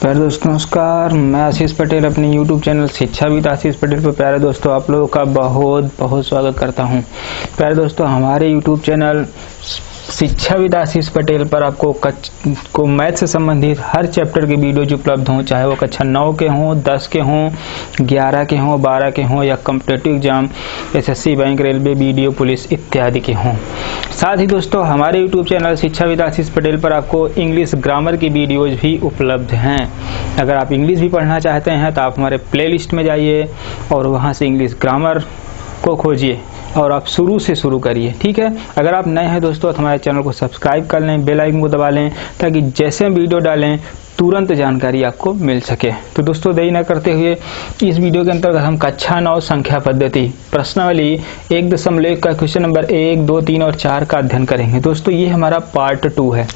प्यारे दोस्तों नमस्कार, मैं आशीष पटेल अपने YouTube चैनल शिक्षा विद आशीष पटेल पर प्यारे दोस्तों आप लोगों का बहुत बहुत स्वागत करता हूं। प्यारे दोस्तों हमारे YouTube चैनल शिक्षा विद आशीष पटेल पर आपको मैथ से संबंधित हर चैप्टर के वीडियो जो उपलब्ध हों, चाहे वो कक्षा 9 के हों, 10 के हों, 11 के हों, 12 के हों या competitive exam SSC, bank, railway, BDO, police इत्यादि के हों। साथ ही दोस्तों हमारे YouTube चैनल शिक्षा विद आशीष पटेल पर आपको इंग्लिश ग्रामर की वीडियोज भी उपलब्ध हैं। अगर आप इंग्लिश भी पढ़ना चाहते हैं तो आप हमारे प्लेलिस्ट में जाइए और वहाँ से इंग्लिश ग्रामर को खोजिए और आप शुरू से शुरू करिए, ठीक है। अगर आप नए हैं दोस्तों तो हमारे चैनल को सब्सक्राइब कर लें, बेल आइकन को दबा लें ताकि जैसे हम वीडियो डालें तुरंत जानकारी आपको मिल सके। तो दोस्तों देरी न करते हुए इस वीडियो के अंतर्गत हम कक्षा 9 संख्या पद्धति प्रश्नावली 1.1 का क्वेश्चन नंबर 1, 2, 3 और 4 का अध्ययन करेंगे। दोस्तों ये हमारा पार्ट 2 है।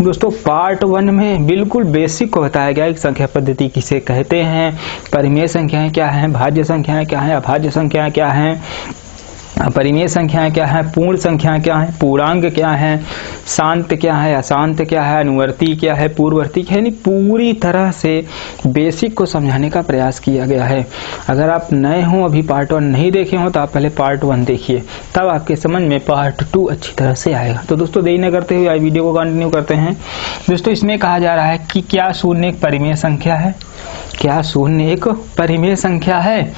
दोस्तों पार्ट 1 में बिल्कुल बेसिक को बताया गया है कि संख्या पद्धति किसे कहते हैं, परिमेय संख्याएं क्या हैं, भाज्य संख्याएं क्या हैं, अभाज्य संख्याएं क्या हैं, परिमेय संख्याएं क्या है, पूर्ण संख्याएं क्या है, पूर्णांक क्या है, शांत क्या है, अशांत क्या है, अनुवर्ती क्या है, पूर्ववर्ती क्या है, यानी पूरी तरह से बेसिक को समझाने का प्रयास किया गया है। अगर आप नए हों, अभी पार्ट 1 नहीं देखे हो तो आप पहले पार्ट 1 देखिए, तब आपके समझ में पार्ट 2 अच्छी तरह से आएगा। तो दोस्तों देरी न करते हुए आज वीडियो को कंटिन्यू करते हैं। दोस्तों इसमें कहा जा रहा है कि क्या शून्य एक परिमेय संख्या है, क्या शून्य एक परिमेय संख्या है,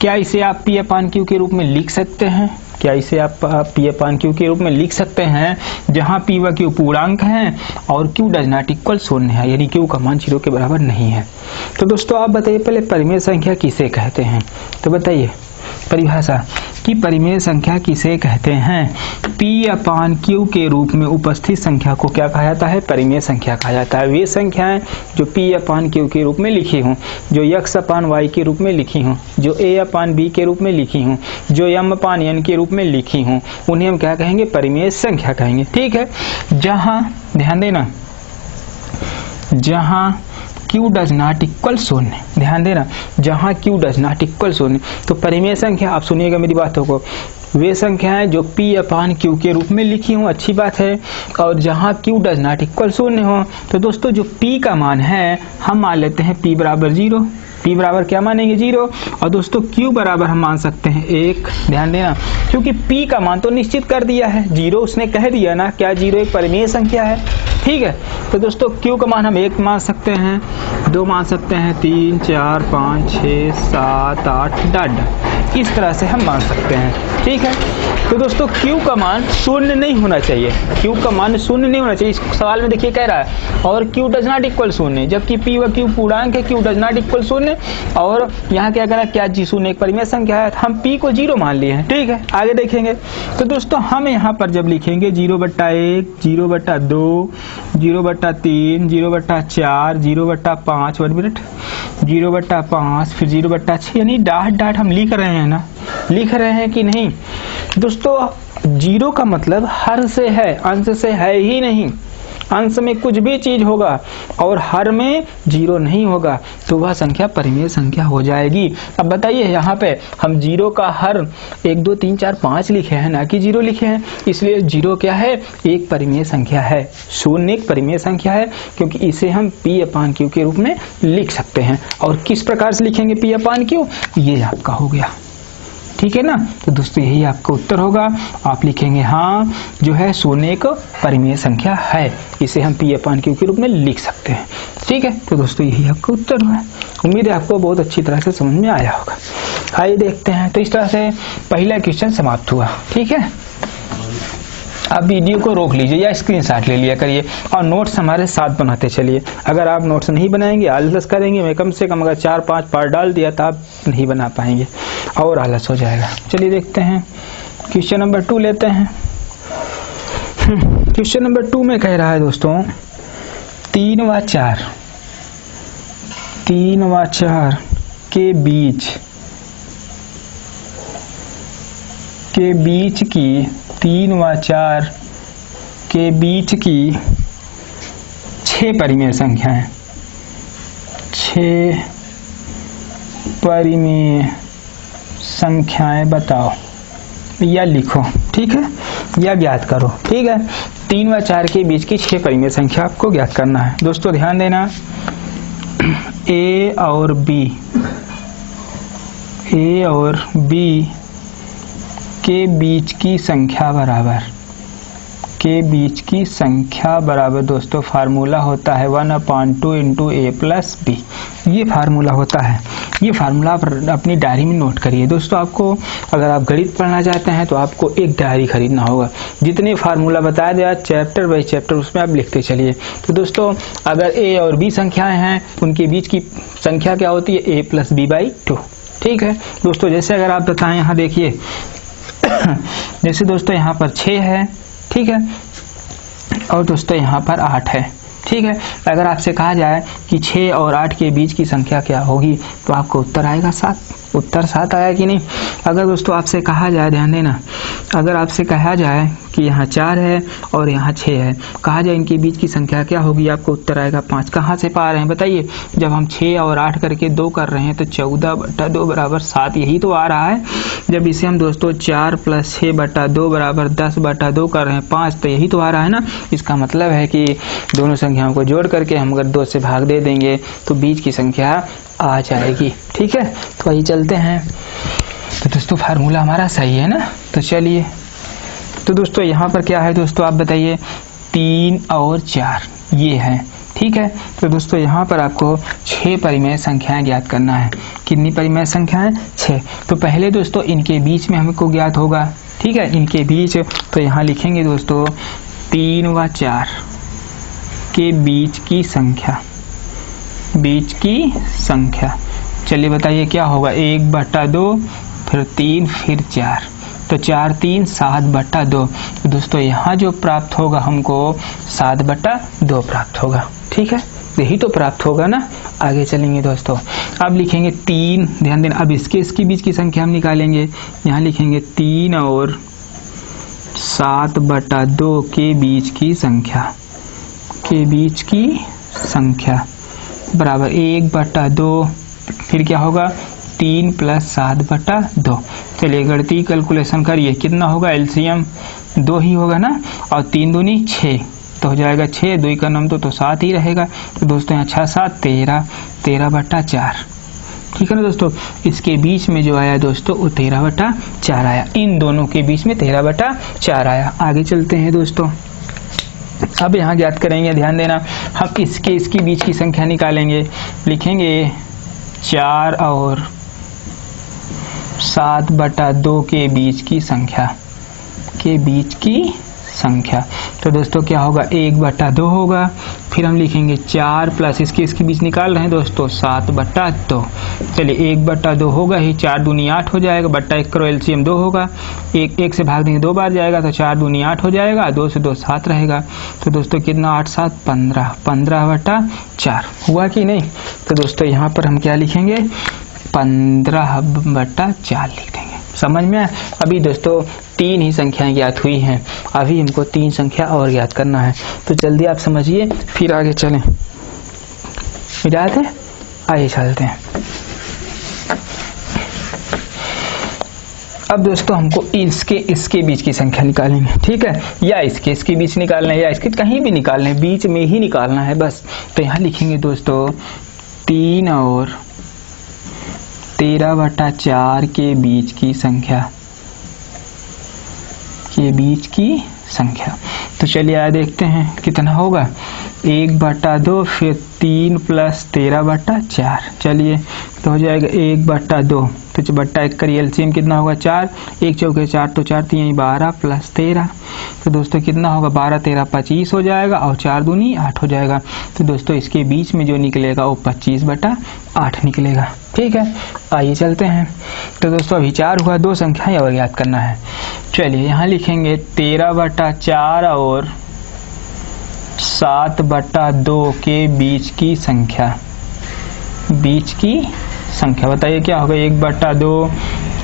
क्या इसे आप P अपान Q के रूप में लिख सकते हैं, क्या इसे आप P अपान Q के रूप में लिख सकते हैं जहां P व Q पूर्णांक हैं और Q डज नॉट इक्वल शून्य है, यानी Q का मान 0 के बराबर नहीं है। तो दोस्तों आप बताइए पहले परिमेय संख्या किसे कहते हैं, तो बताइए परिभाषा कि परिमेय संख्या किसे कहते हैं। P अपान Q के रूप में उपस्थित संख्या को क्या कहा जाता है, परिमेय संख्या कहा जाता है। वे संख्याएं जो P अपान Q के रूप में लिखी हों, जो X अपान Y के रूप में लिखी हों, जो A अपान B के रूप में लिखी हों, जो M अपान N के रूप में लिखी हों, उन्हें हम क्या कहेंगे, परिमेय संख्या कहेंगे, ठीक है। जहां ध्यान देना, जहां Q डज नॉट इक्वल शून्य, ध्यान देना, जहां Q डज नॉट इक्वल शून्य, तो परिमेय संख्या आप सुनिएगा मेरी बातों को, वे संख्याएं जो P अपान Q के रूप में लिखी हों, अच्छी बात है, और जहां Q डज नॉट इक्वल शून्य हो, तो दोस्तों जो P का मान है हम मान लेते हैं P बराबर 0, P बराबर क्या मानेंगे 0, और दोस्तों Q बराबर हम मान सकते हैं 1। ध्यान देना, क्योंकि P का मान तो निश्चित कर दिया है, 0 उसने कह दिया ना, क्या 0 एक परिमेय संख्या है, ठीक है। तो दोस्तों Q का मान हम 1 मान सकते हैं, 2 मान सकते हैं, 3, 4, 5, 6, 7, 8 डॉट, इस तरह से हम मान सकते हैं, ठीक है। तो दोस्तों Q का मान शून्य नहीं होना चाहिए, Q का मान शून्य नहीं होना चाहिए। इस सवाल में देखिए कह रहा है और Q डज नॉट इक्वल शून्य, जबकि P व Q पूर्णांक है, Q डज नॉट इक्वल शून्य, और यहाँ क्या कह रहा है, क्या जी शून्य एक परिमेय संख्या है, हम P को 0 मान लिए हैं, ठीक है। आगे देखेंगे तो दोस्तों हम यहाँ पर जब लिखेंगे 0/1, 0/2, 0/3, 0/4, 0/5, 1 मिनट, 0/5, फिर 0/6, यानी डाट डाट हम लिख रहे हैं ना, लिख रहे हैं कि नहीं। दोस्तों 0 का मतलब हर से है, अंश से है ही नहीं। अंश में कुछ भी चीज होगा और हर में 0 नहीं होगा तो वह संख्या परिमेय संख्या हो जाएगी। अब बताइए यहाँ पे हम 0 का हर 1, 2, 3, 4, 5 लिखे हैं, ना कि 0 लिखे हैं, इसलिए 0 क्या है, एक परिमेय संख्या है। शून्य एक परिमेय संख्या है क्योंकि इसे हम P अपान Q के रूप में लिख सकते हैं। और किस प्रकार से लिखेंगे P अपान Q, ये आपका हो गया, ठीक है ना। तो दोस्तों यही आपका उत्तर होगा। आप लिखेंगे हाँ जो है शून्य एक परिमेय संख्या है, इसे हम P अपान Q के रूप में लिख सकते हैं, ठीक है। तो दोस्तों यही आपका उत्तर हुआ। उम्मीद है आपको बहुत अच्छी तरह से समझ में आया होगा। आइए देखते हैं। तो इस तरह से पहला क्वेश्चन समाप्त हुआ, ठीक है। आप वीडियो को रोक लीजिए या स्क्रीनशॉट ले लिया करिए और नोट्स हमारे साथ बनाते चलिए। अगर आप नोट्स नहीं बनाएंगे, आलस करेंगे, मैं कम से कम अगर 4-5 पार्ट डाल दिया तो आप नहीं बना पाएंगे और आलस हो जाएगा। चलिए देखते हैं क्वेश्चन नंबर 2 लेते हैं। क्वेश्चन नंबर 2 में कह रहा है दोस्तों 3 व 4 के बीच की 3 व 4 के बीच की 6 परिमेय संख्याएं, 6 परिमेय संख्याएं बताओ या लिखो, ठीक है, या ज्ञात करो, ठीक है। 3 व 4 के बीच की 6 परिमेय संख्या आपको ज्ञात करना है। दोस्तों ध्यान देना ए और बी के बीच की संख्या बराबर दोस्तों फार्मूला होता है 1/2 इंटू ए प्लस बी। ये फार्मूला होता है। ये फार्मूला आप अपनी डायरी में नोट करिए दोस्तों। आपको अगर आप गणित पढ़ना चाहते हैं तो आपको एक डायरी खरीदना होगा। जितने फार्मूला बताया गया चैप्टर बाई चैप्टर उसमें आप लिखते चलिए। तो दोस्तों अगर ए और बी संख्याएं हैं उनके बीच की संख्या क्या होती है, ए प्लस बी बाई 2। ठीक है दोस्तों, जैसे अगर आप बताएं, यहाँ देखिए जैसे दोस्तों यहाँ पर 6 है, ठीक है, और दोस्तों यहाँ पर 8 है। ठीक है, अगर आपसे कहा जाए कि 6 और 8 के बीच की संख्या क्या होगी तो आपको उत्तर आएगा 7। उत्तर 7 आया कि नहीं। अगर दोस्तों आपसे कहा जाए, ध्यान देना, अगर आपसे कहा जाए कि यहाँ 4 है और यहाँ 6 है, कहा जाए इनके बीच की संख्या क्या होगी, आपको उत्तर आएगा 5। कहाँ से पा रहे हैं बताइए, जब हम 6 और 8 करके 2 कर रहे हैं तो 14/2 बराबर 7, यही तो आ रहा है। जब इसे हम दोस्तों 4 + 6/2 बराबर 10/2 कर रहे हैं 5, तो यही तो आ रहा है ना। इसका मतलब है कि दोनों संख्याओं को जोड़ करके हम अगर 2 से भाग दे देंगे तो बीच की संख्या आ जाएगी। ठीक है, तो आइए चलते हैं। तो दोस्तों फार्मूला हमारा सही है ना। तो चलिए, तो दोस्तों यहाँ पर क्या है दोस्तों, आप बताइए। 3 और 4 ये है। ठीक है, तो दोस्तों यहाँ पर आपको 6 परिमेय संख्याएं ज्ञात करना है। कितनी परिमेय संख्याएं, 6। तो पहले दोस्तों इनके बीच में हमको ज्ञात होगा। ठीक है, इनके बीच, तो यहाँ लिखेंगे दोस्तों 3 व 4 के बीच की संख्या। चलिए बताइए क्या होगा, 1/2, फिर 3, फिर 4, तो 4 3 7/2। तो दोस्तों यहाँ जो प्राप्त होगा हमको 7/2 प्राप्त होगा। ठीक है, यही तो प्राप्त होगा ना। आगे चलेंगे दोस्तों, अब लिखेंगे 3, ध्यान देना, अब इसके बीच की संख्या हम निकालेंगे। यहाँ लिखेंगे 3 और 7/2 के बीच की संख्या बराबर 1/2, फिर क्या होगा 3 + 7/2। चलिए गणितीय कैलकुलेशन करिए, कितना होगा, एलसीएम 2 ही होगा ना, और 3 दूनी 6, तो हो जाएगा 6, 2 का नम तो 7 ही रहेगा। तो दोस्तों यहाँ 6 7 13, 13/4। ठीक है ना दोस्तों, इसके बीच में जो आया दोस्तों वो 13/4 आया। इन दोनों के बीच में 13/4 आया। आगे चलते हैं दोस्तों, अब यहाँ ज्ञात करेंगे, ध्यान देना, हम इसके बीच की संख्या निकालेंगे। लिखेंगे 4 और 7/2 के बीच की संख्या। तो दोस्तों क्या होगा, 1/2 होगा। फिर हम लिखेंगे 4 प्लस इसके बीच निकाल रहे हैं दोस्तों 7/2। चलिए 1/2 होगा ही, 4 दूनी 8 हो जाएगा, बट्टा 1 करो, एलसीएम 2 होगा। 1 से भाग देंगे 2 बार जाएगा, तो 4 दूनी 8 हो जाएगा, 2 से 2 7 रहेगा। तो दोस्तों कितना, 8 7 15, 15/4 हुआ कि नहीं। तो दोस्तों यहाँ पर हम क्या लिखेंगे, 15/4 लिख देंगे। समझ में आया। अभी दोस्तों 3 ही संख्याएं ज्ञात हुई हैं, अभी हमको 3 संख्या और ज्ञात करना है। तो जल्दी आप समझिए, फिर आगे चलें। इजाजत है, आइए चलते हैं। अब दोस्तों हमको इसके बीच की संख्या निकालेंगे। ठीक है, या इसके बीच निकालना है, या इसके कहीं भी निकालना है, बीच में ही निकालना है बस। तो यहाँ लिखेंगे दोस्तों 3 और 13/4 के बीच की संख्या। तो चलिए आगे देखते हैं कितना होगा, 1/2, फिर 3 + 13/4। चलिए तो हो जाएगा 1/2, तो बट्टा 1 करिए, एलसीएम कितना होगा 4, 1 चौके 4, तो 4 3 12 + 13। तो दोस्तों कितना होगा, 12 13 25 हो जाएगा, और 4 दूनी 8 हो जाएगा। तो दोस्तों इसके बीच में जो निकलेगा वो 25/8 निकलेगा। ठीक है, आइए चलते हैं। तो दोस्तों अभी 4 हुआ, 2 संख्याएं और याद करना है। चलिए यहाँ लिखेंगे 13/4 और 7/2 के बीच की संख्या बताइए क्या होगा, 1/2,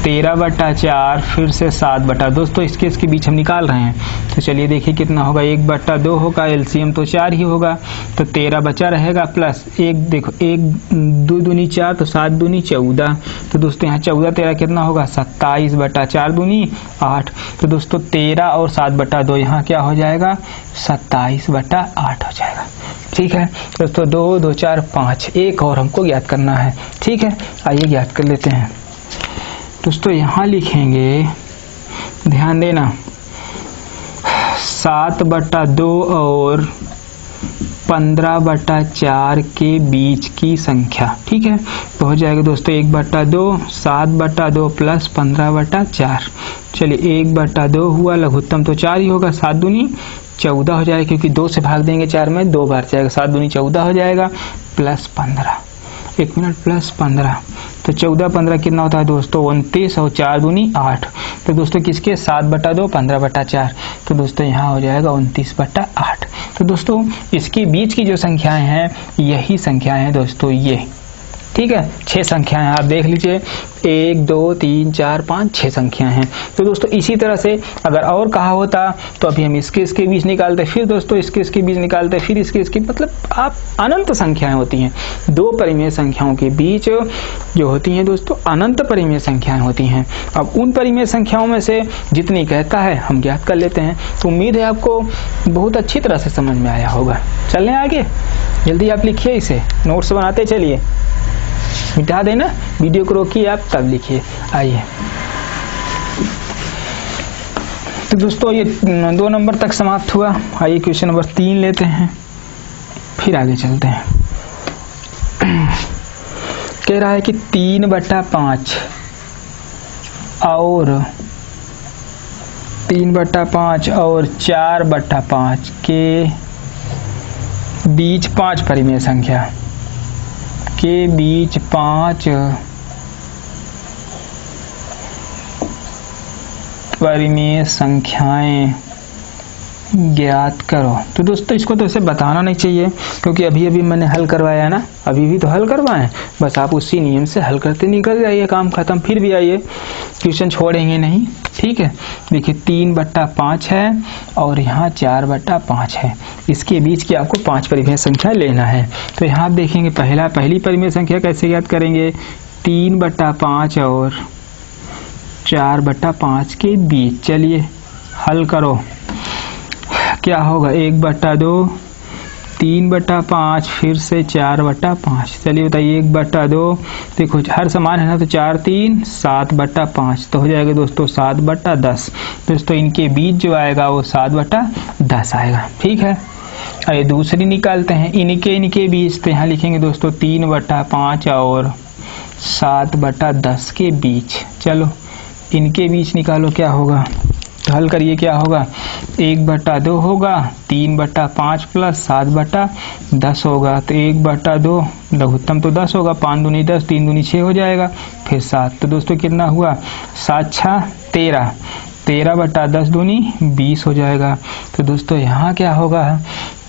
13/4, फिर से 7/2। दोस्तों इसके बीच हम निकाल रहे हैं। तो चलिए देखिए कितना होगा, 1/2 होगा, एलसीएम तो 4 ही होगा, तो 13 बचा रहेगा, प्लस 1, देखो 1 2 दूनी 4, तो 7 दूनी 14। तो दोस्तों यहाँ 14 13 कितना होगा, 27/4 दूनी 8। तो दोस्तों 13 और 7/2 यहाँ क्या हो जाएगा, 27/8 हो जाएगा। ठीक है दोस्तों, 2 2 4 5, एक और हमको ज्ञात करना है। ठीक है, आइए ज्ञात कर लेते हैं दोस्तों। यहाँ लिखेंगे, ध्यान देना, 7/2 और 15/4 के बीच की संख्या। ठीक है, तो हो जाएगा दोस्तों 1/2, 7/2 प्लस 15/4। चलिए 1/2 हुआ, लघुत्तम तो 4 ही होगा, 7 दूनी 14 हो जाएगा, क्योंकि 2 से भाग देंगे 4 में 2 बार जाएगा, 7 दूनी 14 हो जाएगा, प्लस 15, 1 मिनट, प्लस 15, तो 14 15 कितना होता है दोस्तों 29, और 4 दूनी 8। तो दोस्तों किसके, 7/2 15/4, तो दोस्तों यहाँ हो जाएगा 29/8। तो दोस्तों इसके बीच की जो संख्याएं हैं यही संख्याएं हैं दोस्तों ये। ठीक है, 6 संख्याएं हैं, आप देख लीजिए, 1 2 3 4 5 6 संख्याएं हैं। तो दोस्तों इसी तरह से अगर और कहा होता तो अभी हम इसके बीच निकालते, फिर दोस्तों इसके बीच निकालते, फिर इसके मतलब आप अनंत संख्याएं होती हैं। 2 परिमेय संख्याओं के बीच जो होती हैं दोस्तों अनंत परिमेय संख्याएं होती हैं। अब उन परिमेय संख्याओं में से जितनी कहता है हम ज्ञात कर लेते हैं। तो उम्मीद है आपको बहुत अच्छी तरह से समझ में आया होगा। चलें आगे, जल्दी आप लिखिए, इसे नोट्स बनाते चलिए, मिटा देना, वीडियो को रोकिए आप तब लिखिए। आइए तो दोस्तों ये 2 नंबर तक समाप्त हुआ। आइए क्वेश्चन नंबर 3 लेते हैं, फिर आगे चलते हैं। कह रहा है कि 3/5 और 4/5 के बीच 5 परिमेय संख्या के बीच 5 परिमेय संख्याएं ज्ञात करो। तो दोस्तों इसको तो ऐसे बताना नहीं चाहिए, क्योंकि अभी अभी मैंने हल करवाया है ना, अभी भी तो हल करवाएं, बस आप उसी नियम से हल करते निकल जाइए, काम खत्म। फिर भी आइए, क्वेश्चन छोड़ेंगे नहीं। ठीक है, देखिए 3/5 है और यहाँ 4/5 है, इसके बीच की आपको 5 परिमेय संख्या लेना है। तो यहाँ आप देखेंगे पहली परिमेय संख्या कैसे ज्ञात करेंगे, 3/5 और 4/5 के बीच। चलिए हल करो, क्या होगा, 1/2, 3/5, फिर से 4/5। चलिए बताइए 1/2, देखो हर समान है ना, तो 4 3 7/5, तो हो जाएगा दोस्तों 7/10। दोस्तों इनके बीच जो आएगा वो 7/10 आएगा। ठीक है, आइए दूसरी निकालते हैं, इनके बीच। तो यहाँ लिखेंगे दोस्तों 3/5 और 7/10 के बीच। चलो इनके बीच निकालो, क्या होगा, तो हल करिए, क्या होगा, 1/2 होगा, 3/5 प्लस 7/10 होगा, तो 1/2 लघुत्तम तो 10 होगा, 5 दूनी 10, 3 दूनी 6 हो जाएगा, फिर 7। तो दोस्तों कितना हुआ, 7 6 13, 13/10 दूनी 20 हो जाएगा। तो दोस्तों यहाँ क्या होगा,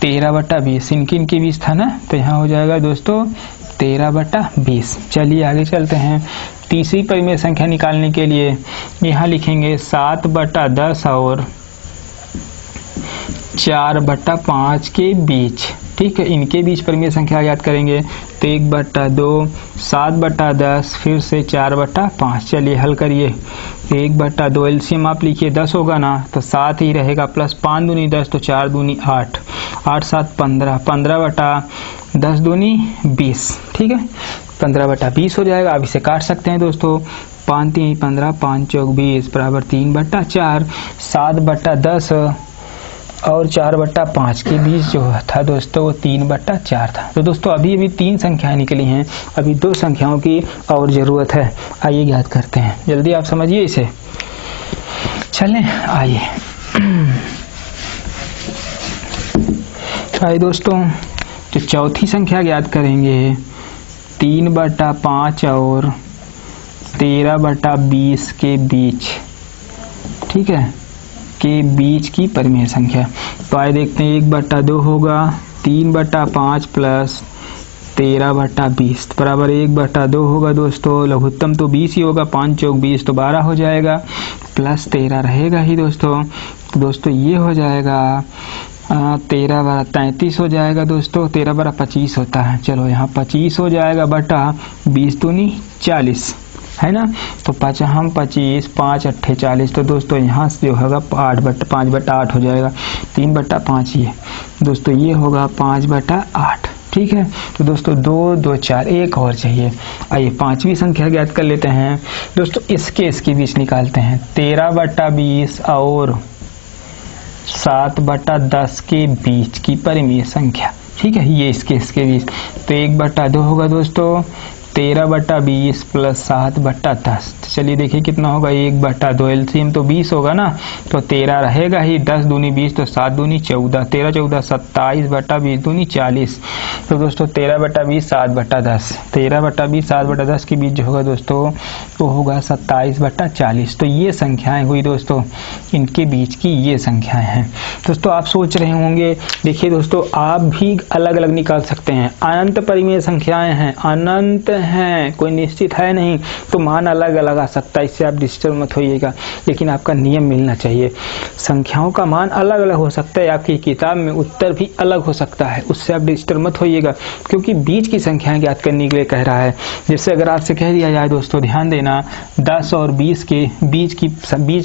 13/20, इनके बीच था ना, तो यहाँ हो जाएगा दोस्तों 13/20। चलिए आगे चलते हैं, तीसरी परिमेय संख्या निकालने के लिए यहाँ लिखेंगे 7/10 और 4/5 के बीच। ठीक है, इनके बीच परिमेय संख्या याद करेंगे, तो 1/2, 7/10, फिर से 4/5। चलिए हल करिए, 1/2 एलसीएम आप लिखिए, 10 होगा ना, तो 7 ही रहेगा, प्लस 5 दूनी 10, तो 4 दूनी 8, 8 7 15, 15/10 दूनी 20। ठीक है, 15/20 हो जाएगा। अब इसे काट सकते हैं दोस्तों, 5 3 15, 5 चौक 20 बराबर 3/4, 7/10 और 4/5 के बीच जो था दोस्तों वो 3/4 था। तो दोस्तों अभी 3 संख्याएं निकली हैं, अभी 2 संख्याओं की और ज़रूरत है। आइए याद करते हैं, जल्दी आप समझिए इसे। चलें आइए दोस्तों, तो चौथी संख्या याद करेंगे, 3/5 और 13/20 के बीच। ठीक है, के बीच की परिमेय संख्या। तो आइए देखते हैं, 1/2 होगा, 3/5 प्लस 13/20 बराबर 1/2 होगा दोस्तों, लघुत्तम तो 20 ही होगा, 5 चौक 20, तो 12 हो जाएगा, प्लस 13 रहेगा ही दोस्तों। तो दोस्तों ये हो जाएगा 13 33 हो जाएगा दोस्तों, 13 25 होता है। चलो यहाँ 25 हो जाएगा बटा 20 दूनी 40, है ना। तो 5 हम 25, 5 अट्ठे 40, तो दोस्तों यहाँ से जो होगा 5/8 हो जाएगा, 3/5 ये दोस्तों ये होगा 5/8। ठीक है, तो दोस्तों 2, 2, 4 एक और चाहिए। आइए 5वीं संख्या ज्ञात कर लेते हैं दोस्तों, इसके बीच निकालते हैं। 13/20 और 7/10 के बीच की परिमेय संख्या। ठीक है, ये इसके बीच, तो 1/2 होगा दोस्तों 13/20 प्लस 7/10। चलिए देखिए कितना होगा 1/2, एलसीएम तो 20 होगा ना, तो 13 रहेगा ही, 10 दूनी 20 तो 7 दूनी 14, 13 14 27/20 दूनी 40। तो दोस्तों 13/20 7/10, 13/20 7/10 के बीच जो होगा दोस्तों वो होगा 27/40। तो ये संख्याएं हुई दोस्तों, इनके बीच की ये संख्याएं हैं। दोस्तों आप सोच रहे होंगे, देखिए दोस्तों आप भी अलग अलग निकाल सकते हैं। अनंत परिमेय संख्याएं हैं, अनंत हैं, कोई निश्चित है नहीं, तो मान अलग अलग आ सकता है, इससे आप डिस्टर्ब मत होइएगा, लेकिन आपका नियम मिलना चाहिए। संख्याओं का मान अलग अलग हो सकता है, आपकी किताब में उत्तर भी अलग हो सकता है, उससे आप डिस्टर्ब मत होइएगा, क्योंकि बीच की संख्याएं ज्ञात करने के लिए कह रहा है। जैसे अगर आपसे कह दिया जाए दोस्तों, ध्यान देना, 10 और 20 के बीच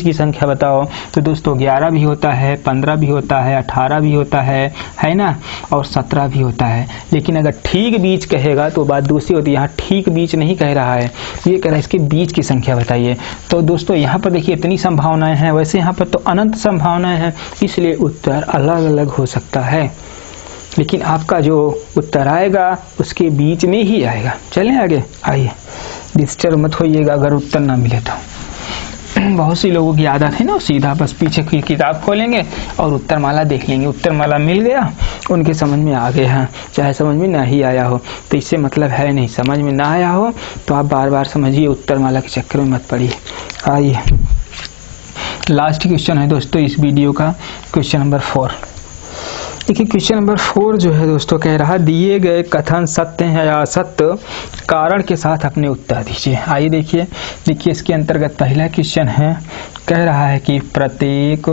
की संख्या बताओ, तो दोस्तों 11 भी होता है, 15 भी होता है, 18 भी होता है ना, और 17 भी होता है। लेकिन अगर ठीक बीच कहेगा तो बात दूसरी होती है। यहाँ ठीक बीच नहीं कह रहा है, ये कह रहा है इसके बीच की संख्या बताइए। तो दोस्तों यहाँ पर देखिए इतनी संभावनाएं हैं, वैसे यहाँ पर तो अनंत संभावनाएं हैं, इसलिए उत्तर अलग अलग हो सकता है, लेकिन आपका जो उत्तर आएगा उसके बीच में ही आएगा। चलें आगे, आइए डिस्टर्ब मत होइएगा अगर उत्तर ना मिले तो। बहुत सी लोगों की आदत है ना, सीधा बस पीछे की किताब खोलेंगे और उत्तर माला देख लेंगे, उत्तर माला मिल गया, उनके समझ में आ गया, चाहे समझ में ना ही आया हो, तो इससे मतलब है नहीं। समझ में ना आया हो तो आप बार बार समझिए, उत्तर माला के चक्कर में मत पड़िए। आइए लास्ट क्वेश्चन है दोस्तों इस वीडियो का, क्वेश्चन नंबर 4। देखिए क्वेश्चन नंबर 4 जो है दोस्तों कह रहा, दिए गए कथन सत्य है या असत्य, कारण के साथ अपने उत्तर दीजिए। आइए देखिए इसके अंतर्गत पहला क्वेश्चन है, कह रहा है कि प्रत्येक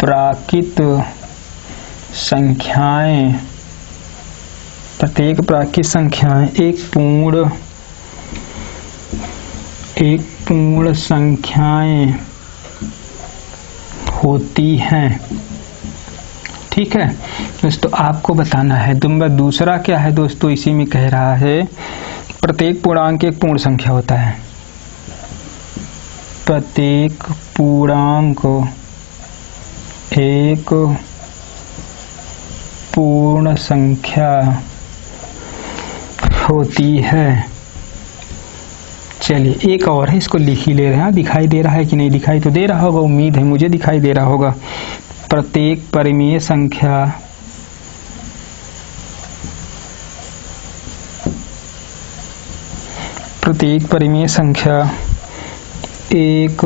प्राकृत संख्याएं एक पूर्ण संख्याएं होती हैं। ठीक है दोस्तों, आपको बताना है। दूसरा क्या है दोस्तों, इसी में कह रहा है प्रत्येक पूर्णांक एक पूर्ण संख्या होता है। प्रत्येक पूर्णांक एक पूर्ण संख्या होती है। चलिए एक और है, इसको लिख ही ले रहे हैं। दिखाई दे रहा है कि नहीं, दिखाई तो दे रहा होगा, उम्मीद है मुझे दिखाई दे रहा होगा। प्रत्येक परिमेय संख्या एक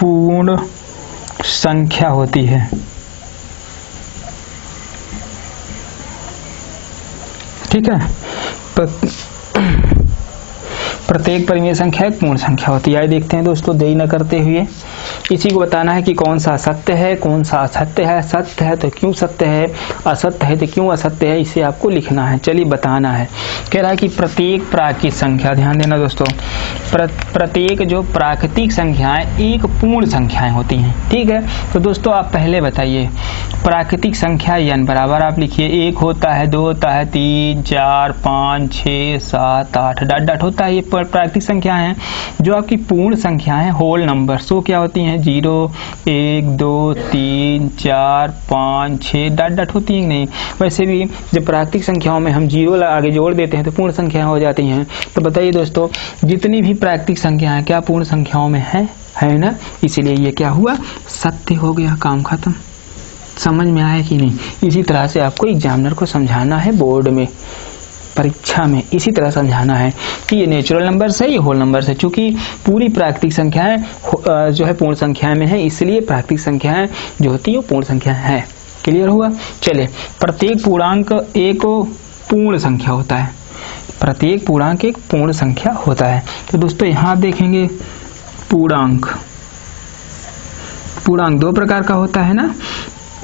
पूर्ण संख्या होती है। ठीक है, प्रत्येक परिमेय संख्या एक पूर्ण संख्या होती है। देखते हैं दोस्तों, देरी न करते हुए इसी को बताना है कि कौन सा सत्य है, कौन सा असत्य है। सत्य है तो क्यों सत्य है, असत्य है तो क्यों असत्य है, इसे आपको लिखना है। चलिए बताना है। कह रहा है कि प्रत्येक प्राकृतिक संख्या, ध्यान देना दोस्तों, प्रत्येक जो प्राकृतिक संख्याएं एक पूर्ण संख्याएं होती हैं। ठीक है, तो दोस्तों आप पहले बताइए, प्राकृतिक संख्या n बराबर आप लिखिए, 1 होता है, 2 होता है, 3 4 5 6 7 8 डॉट होता है। ये प्राकृतिक संख्या है। जो आपकी पूर्ण संख्या है, होल नंबर, सो क्या होती हैं, 0 1 2 3 4 5 6 डॉट होती है नहीं। वैसे भी जब प्राकृतिक संख्याओं में हम 0 आगे जोड़ देते हैं तो पूर्ण संख्याएं हो जाती हैं। तो बताइए दोस्तों, जितनी भी प्राकृतिक संख्याएं क्या पूर्ण संख्याओं में है ना, इसीलिए ये क्या हुआ, सत्य हो गया, काम खत्म। समझ में आया कि नहीं। इसी तरह से आपको एग्जामिनर को समझाना है, बोर्ड में परीक्षा में इसी तरह समझाना है कि ये नेचुरल नंबर्स है, ये होल नंबर्स है। चूंकि पूरी प्राकृतिक संख्याएं जो है पूर्ण संख्या में है, इसलिए प्राकृतिक संख्याएं जो होती है वो पूर्ण संख्या है। क्लियर हुआ। चले, प्रत्येक पूर्णांक एक पूर्ण संख्या होता है। प्रत्येक पूर्णांक एक पूर्ण संख्या होता है। तो दोस्तों यहाँ आप देखेंगे पूर्णांक दो प्रकार का होता है ना,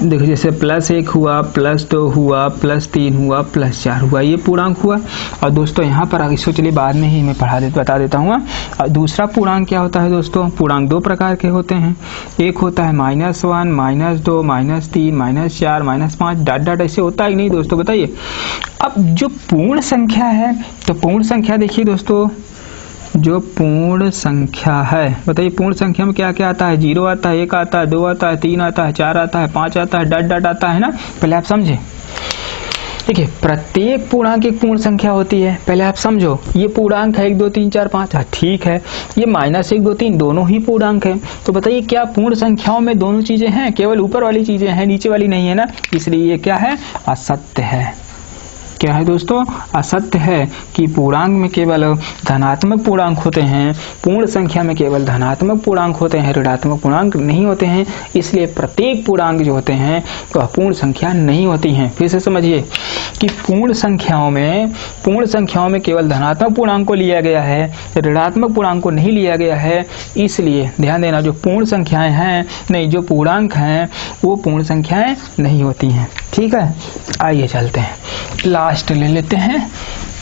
देखो जैसे +1 हुआ, +2 हुआ, +3 हुआ, +4 हुआ, ये पूर्णांक हुआ। और दोस्तों यहाँ पर इसको चलिए बाद में ही मैं बता देता हूँ। और दूसरा पूर्णांक क्या होता है दोस्तों? पूर्णांक 2 प्रकार के होते हैं। एक होता है -1, -2, -3, -4, -5 डॉट डॉट ऐसे होता ही नहीं दोस्तों, बताइए। अब जो पूर्ण संख्या है, तो पूर्ण संख्या देखिए दोस्तों, जो पूर्ण संख्या है, बताइए पूर्ण संख्या में क्या क्या आता है? 0 आता है, 1 आता है, 2 आता है, 3 आता है, 4 आता है, 5 आता है, डॉट डॉट आता है ना। पहले आप समझे, देखिए प्रत्येक पूर्णांक एक पूर्ण संख्या होती है। पहले आप समझो, ये पूर्णांक है 1 2 3 4 5, ठीक है। ये -1 2 3 दोनों ही पूर्णांक है। तो बताइए क्या पूर्ण संख्याओं में दोनों चीजें हैं? केवल ऊपर वाली चीजें हैं, नीचे वाली नहीं है ना। इसलिए ये क्या है? असत्य है। क्या है दोस्तों? असत्य है कि पूर्णांक में केवल धनात्मक पूर्णांक होते हैं, पूर्ण संख्या में केवल धनात्मक पूर्णांक होते हैं, ऋणात्मक पूर्णांक नहीं होते हैं। इसलिए प्रत्येक पूर्णांक जो होते हैं वह पूर्ण संख्या नहीं होती हैं। फिर से समझिए कि पूर्ण संख्याओं में केवल धनात्मक पूर्णांक को लिया गया है, ऋणात्मक पूर्णांक को नहीं लिया गया है। इसलिए ध्यान देना, जो पूर्ण संख्याएं हैं, नहीं जो पूर्णांक हैं वो पूर्ण संख्याएं नहीं होती हैं। ठीक है, आइए चलते हैं, लास्ट ले लेते हैं,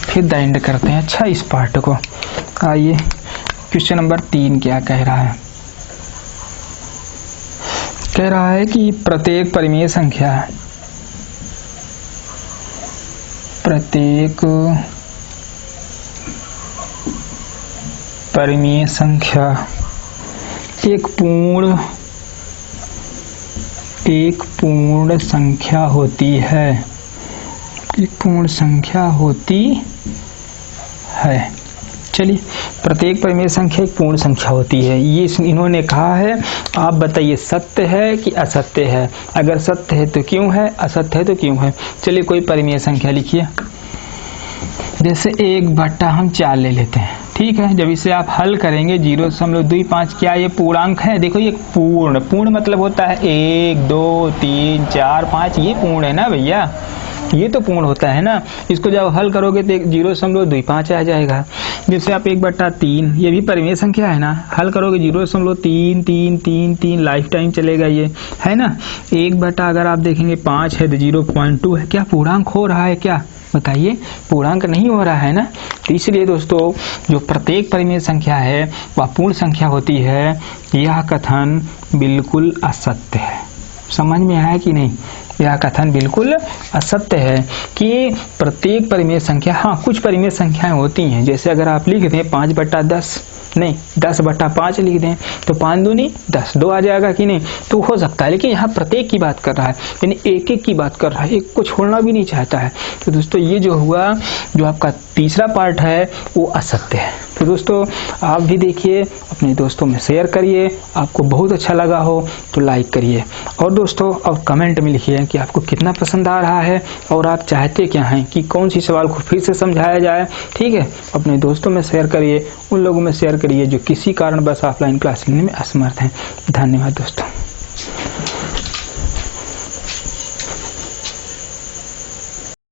फिर द एंड करते हैं। अच्छा, इस पार्ट को आइए, क्वेश्चन नंबर 3 क्या कह रहा है? कह रहा है कि प्रत्येक परिमेय संख्या एक पूर्ण संख्या होती है। एक पूर्ण संख्या होती है। चलिए, प्रत्येक परिमेय संख्या एक पूर्ण संख्या होती है, ये इन्होंने कहा है। आप बताइए सत्य है कि असत्य है? अगर सत्य है तो क्यों है, असत्य है तो क्यों है? चलिए कोई परिमेय संख्या लिखिए। जैसे 1/4 हम 4 ले लेते हैं, ठीक है। जब इसे आप हल करेंगे 0.25, क्या ये पूर्णांक है? देखो ये पूर्ण मतलब होता है 1 2 3 4 5, ये पूर्ण है ना भैया, ये तो पूर्ण होता है ना। इसको जब हल करोगे तो 0.25 आ जाएगा। जैसे आप 1/3, ये भी परिमेय संख्या है ना, हल करोगे 0.3333 लाइफ टाइम चलेगा, ये है ना। 1/, अगर आप देखेंगे 5 है तो 0.2 है, क्या पूर्णांक हो रहा है? क्या बताइए, पूर्णांक नहीं हो रहा है ना। तो इसलिए दोस्तों जो प्रत्येक परिमेय संख्या है वह पूर्ण संख्या होती है, यह कथन बिल्कुल असत्य है। समझ में आया कि नहीं? यह कथन बिल्कुल असत्य है कि प्रत्येक परिमेय संख्या, हाँ कुछ परिमेय संख्याएं होती हैं, जैसे अगर आप लिख दें 5/10, नहीं 10/5 लिख दें तो 5 दूनी 10, 2 आ जाएगा कि नहीं? तो हो सकता है, लेकिन यहाँ प्रत्येक की बात कर रहा है, यानी एक एक की बात कर रहा है, एक को छोड़ना भी नहीं चाहता है। तो दोस्तों ये जो हुआ, जो आपका तीसरा पार्ट है वो असत्य है। तो दोस्तों आप भी देखिए, अपने दोस्तों में शेयर करिए, आपको बहुत अच्छा लगा हो तो लाइक करिए, और दोस्तों और कमेंट में लिखिए कि आपको कितना पसंद आ रहा है और आप चाहते क्या हैं कि कौन सी सवाल को फिर से समझाया जाए। ठीक है, अपने दोस्तों में शेयर करिए, उन लोगों में शेयर करिए जो किसी कारणवश ऑफलाइन क्लास लेने में असमर्थ हैं। धन्यवाद दोस्तों।